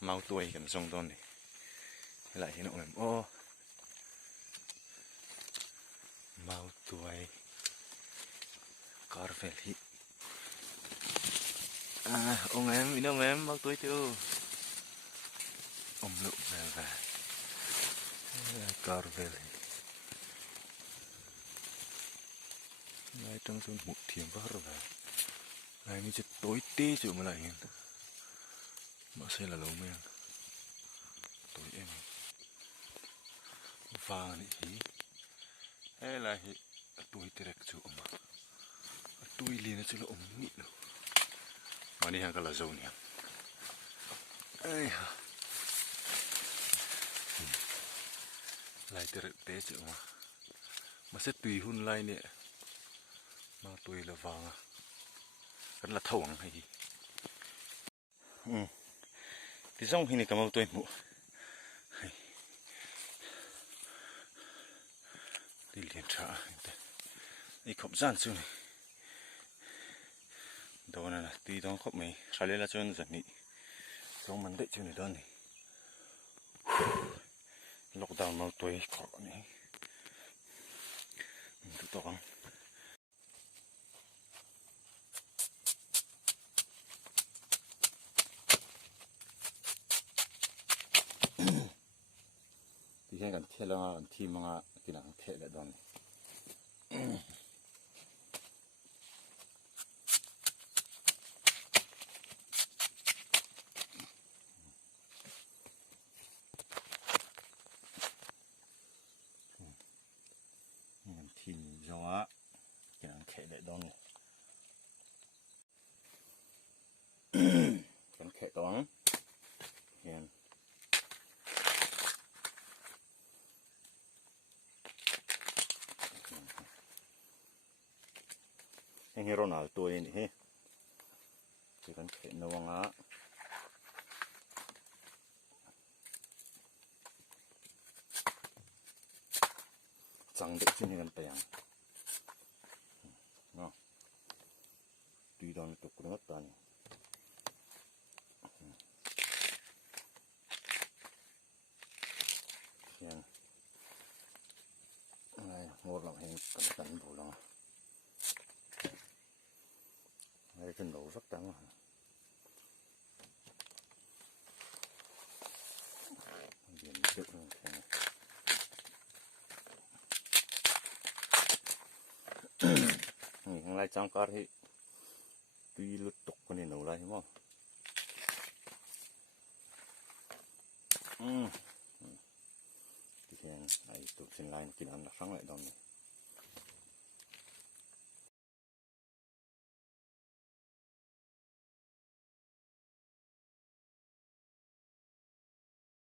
mau tuổi cần sông tôn này lại hiện động em ô mau tuổi Carvel hi ông em in ông em mau tuổi chưa ông lụ về Carvel ngay trong sân một thiềm vắt rồi này mình chỉ tối tê chịu mà lại hiện mà sẽ là lâu men tối em vàng này hí hay là hí tối direct chịu mà tối liền chịu là ông nhị đâu mà đi hàng cái là dâu nhỉ ai lại direct tế chịu mà sẽ tùy hun lại nè mà tùy là vàng rất là thầu hay gì thì dòng hình này cảm ơn tôi mụ đi liền trả đi khóc gian xíu này đâu này là tùy đó khóc mày sao lên là cho nó giật nị dòng mình đợi chiều này đơn này lockdown mau tôi khó này tụi tao không thì hiện gần thế là thì mà cái nào thế là đơn thì gió cái nào thế lại đơn còn khẽ toán hiện anh hero nào tôi này chỉ cần khẽ nó ngã chẳng để trên gần tay nó tùy đòn tục nó toàn này một lòng hình cẩn thận đủ lòng này chân đầu rất trắng điểm chịu thằng này trongcar thì tuy lướt tục con này nấu lại đúng không thì này tụi xin lại kỹ năng là sáng lại đòn này